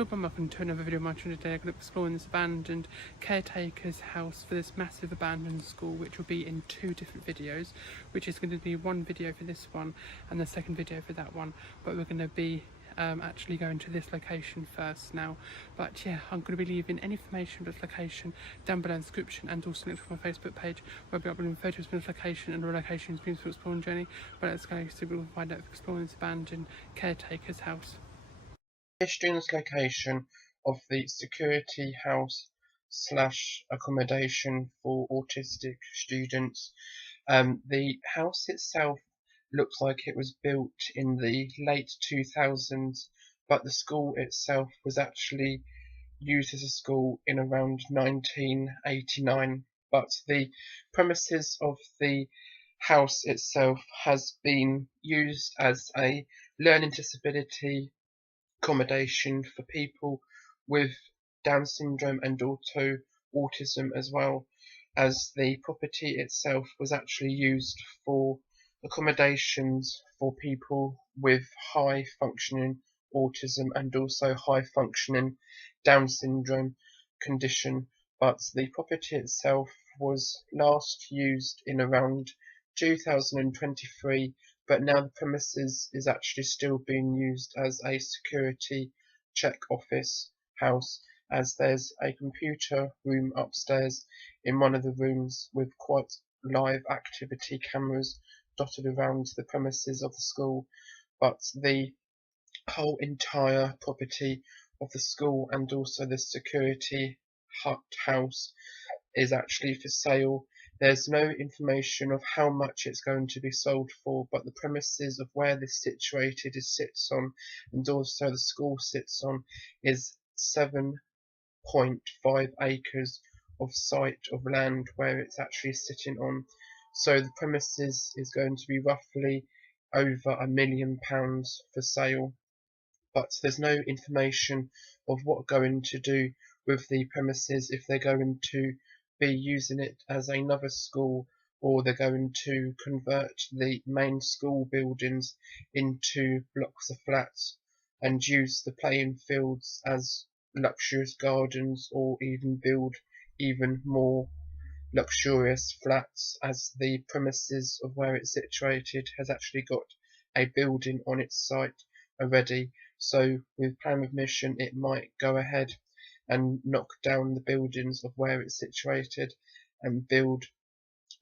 people, and welcome to another video of my channel. Today I'm going to be exploring this abandoned caretaker's house for this massive abandoned school, which will be in two different videos, which is going to be one video for this one and the second video for that one, but we're going to be actually going to this location first now. But yeah, I'm going to be leaving any information about this location down below in the description, and also links to my Facebook page where I'll be uploading photos of this location and the location's beautiful exploring journey. But let's go so we'll find out if exploring this abandoned caretaker's house. History in this location of the security house slash accommodation for autistic students. The house itself looks like it was built in the late 2000s, but the school itself was actually used as a school in around 1989. But the premises of the house itself has been used as a learning disability accommodation for people with Down syndrome and also autism, as well as the property itself was actually used for accommodations for people with high functioning autism and also high functioning Down syndrome condition. But the property itself was last used in around 2023, but now the premises is actually still being used as a security check office house, as there's a computer room upstairs in one of the rooms with quite live activity cameras dotted around the premises of the school. But the whole entire property of the school and also the security hut house is actually for sale. There's no information of how much it's going to be sold for, but the premises of where this situated sits on, and also the school sits on, is 7.5 acres of site of land where it's actually sitting on. So the premises is going to be roughly over £1 million for sale, but there's no information of what going to do with the premises, if they're going to be using it as another school, or they're going to convert the main school buildings into blocks of flats and use the playing fields as luxurious gardens, or even build even more luxurious flats, as the premises of where it's situated has actually got a building on its site already. So with plan admission, it might go ahead and knock down the buildings of where it's situated and build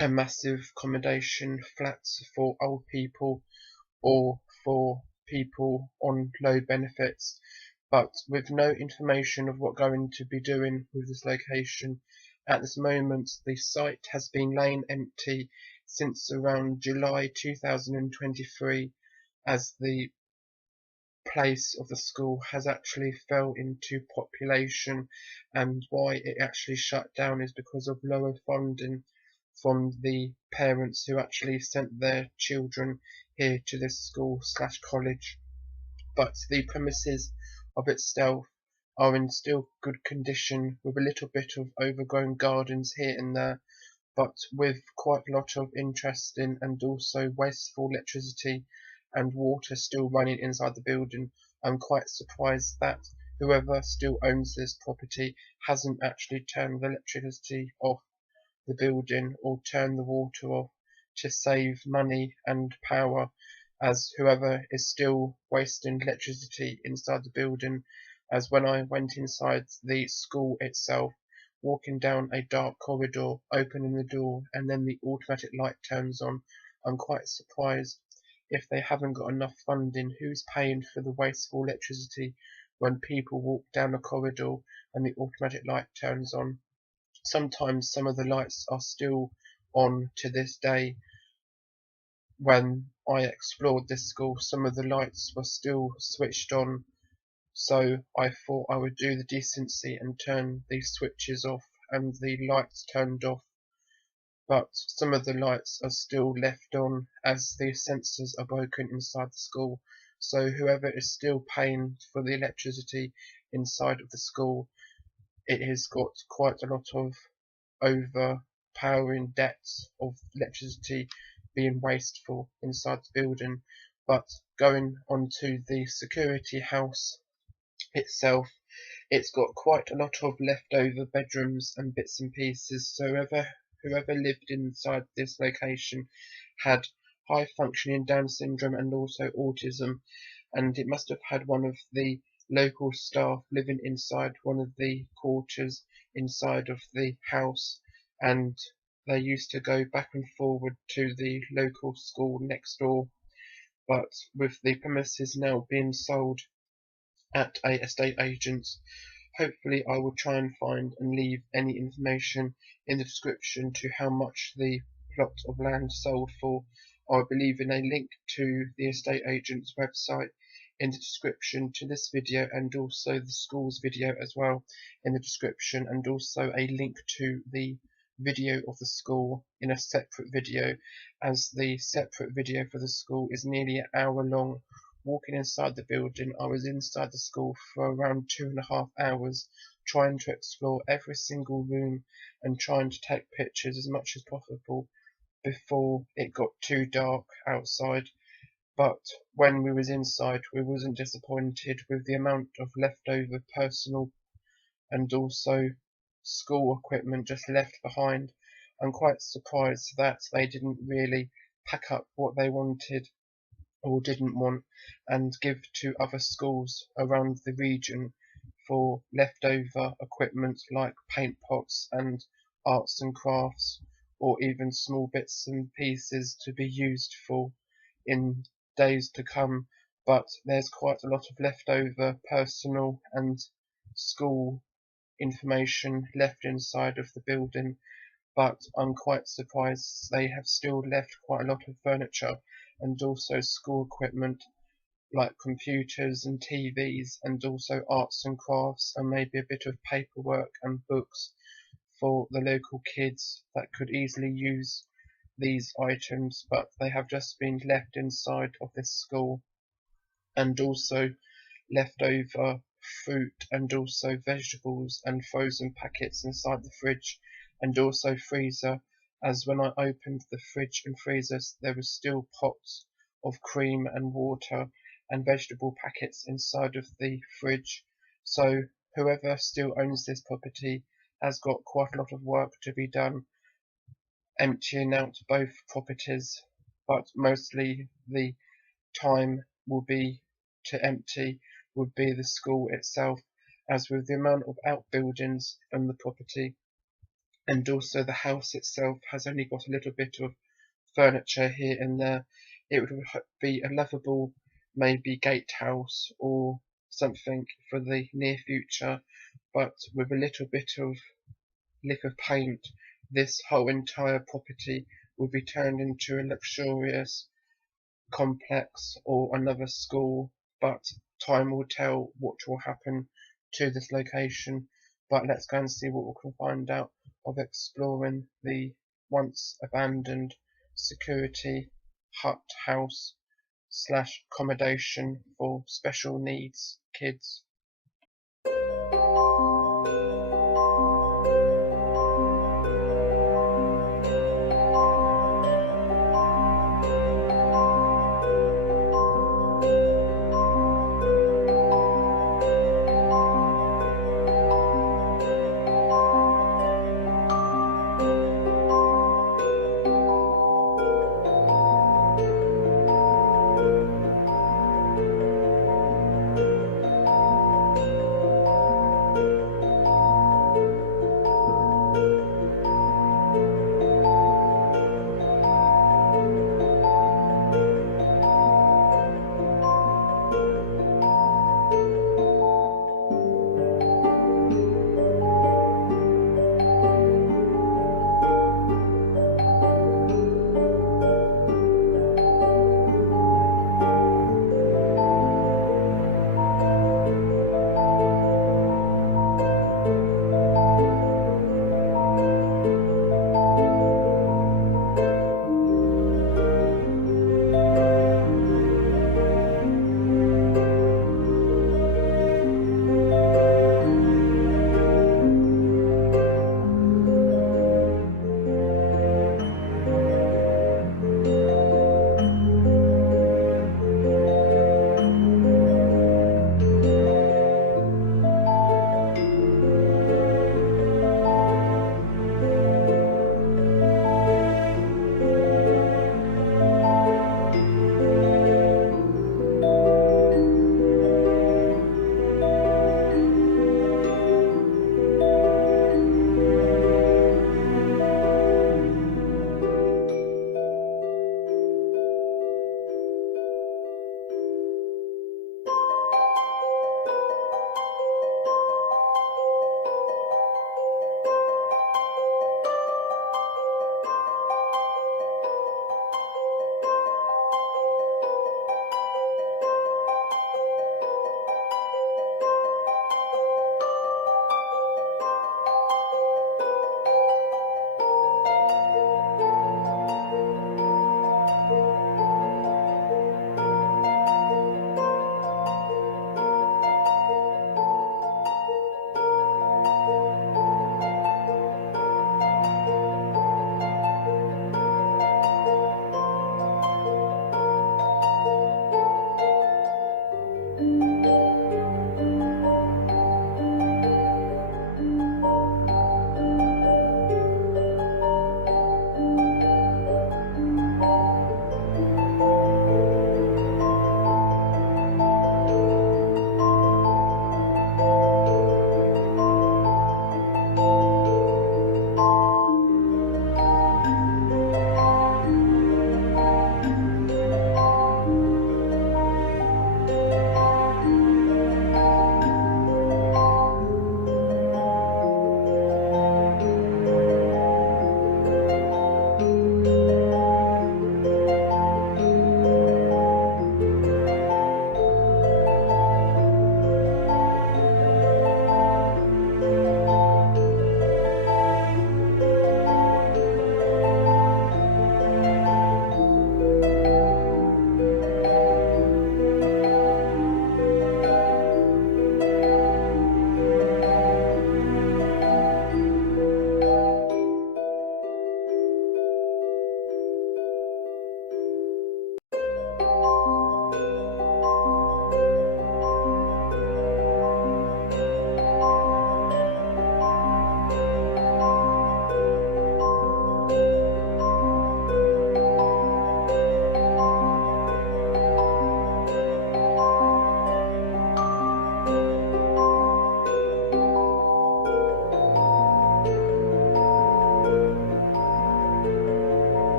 a massive accommodation flats for old people or for people on low benefits. But with no information of what going to be doing with this location at this moment, the site has been laying empty since around July 2023, as the place of the school has actually fell into population, and why it actually shut down is because of lower funding from the parents who actually sent their children here to this school slash college. But the premises of itself are in still good condition, with a little bit of overgrown gardens here and there, but with quite a lot of interesting and also wasteful electricity and water still running inside the building. I'm quite surprised that whoever still owns this property hasn't actually turned the electricity off the building or turned the water off to save money and power, as whoever is still wasting electricity inside the building. As when I went inside the school itself, walking down a dark corridor, opening the door, and then the automatic light turns on, I'm quite surprised. If they haven't got enough funding, who's paying for the wasteful electricity when people walk down a corridor and the automatic light turns on? Sometimes some of the lights are still on to this day. When I explored this school, some of the lights were still switched on, so I thought I would do the decency and turn these switches off and the lights turned off. But some of the lights are still left on, as the sensors are broken inside the school. So whoever is still paying for the electricity inside of the school, it has got quite a lot of overpowering debts of electricity being wasteful inside the building. But going on to the security house itself, It's got quite a lot of leftover bedrooms and bits and pieces, so whoever lived inside this location had high functioning Down syndrome and also autism, and it must have had one of the local staff living inside one of the quarters inside of the house, and they used to go back and forward to the local school next door. But with the premises now being sold at a estate agent's, hopefully I will try and find and leave any information in the description to how much the plot of land sold for. I'll be leaving a link to the estate agent's website in the description to this video, and also the school's video as well in the description, and also a link to the video of the school in a separate video, as the separate video for the school is nearly an hour long. Walking inside the building, I was inside the school for around 2.5 hours, trying to explore every single room and trying to take pictures as much as possible before it got too dark outside. But when we was inside, we wasn't disappointed with the amount of leftover personal and also school equipment just left behind. I'm quite surprised that they didn't really pack up what they wanted or didn't want and give to other schools around the region for leftover equipment like paint pots and arts and crafts, or even small bits and pieces to be used for in days to come. But there's quite a lot of leftover personal and school information left inside of the building, but I'm quite surprised they have still left quite a lot of furniture and also school equipment like computers and TVs, and also arts and crafts, and maybe a bit of paperwork and books for the local kids that could easily use these items, but they have just been left inside of this school. And also leftover fruit and also vegetables and frozen packets inside the fridge and also freezer, as when I opened the fridge and freezer there was still pots of cream and water and vegetable packets inside of the fridge. So whoever still owns this property has got quite a lot of work to be done emptying out both properties, but mostly the time will be to empty would be the school itself, as with the amount of outbuildings on the property, and also the house itself has only got a little bit of furniture here and there. It would be a lovable maybe gatehouse or something for the near future, but with a little bit of lick of paint, this whole entire property would be turned into a luxurious complex or another school, but time will tell what will happen to this location. But let's go and see what we can find out of exploring the once abandoned security hut house slash accommodation for special needs kids.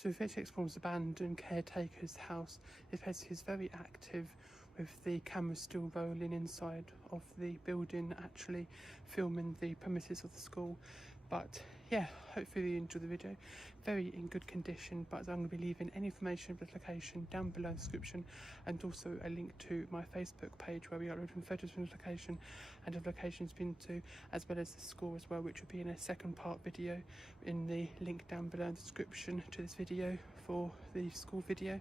So if it explores abandoned caretaker's house, it is very active, with the camera still rolling inside of the building, actually filming the premises of the school. But yeah, hopefully you enjoy the video. Very in good condition, but I'm going to be leaving any information of the location down below in the description, and also a link to my Facebook page where we upload photos from the location and of locations been to, as well as the school as well, which will be in a second part video in the link down below in the description to this video for the school video.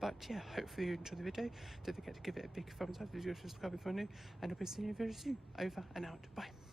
But yeah, hopefully you enjoy the video. Don't forget to give it a big thumbs up if you're subscribed if you're new, and I'll be seeing you very soon. Over and out. Bye.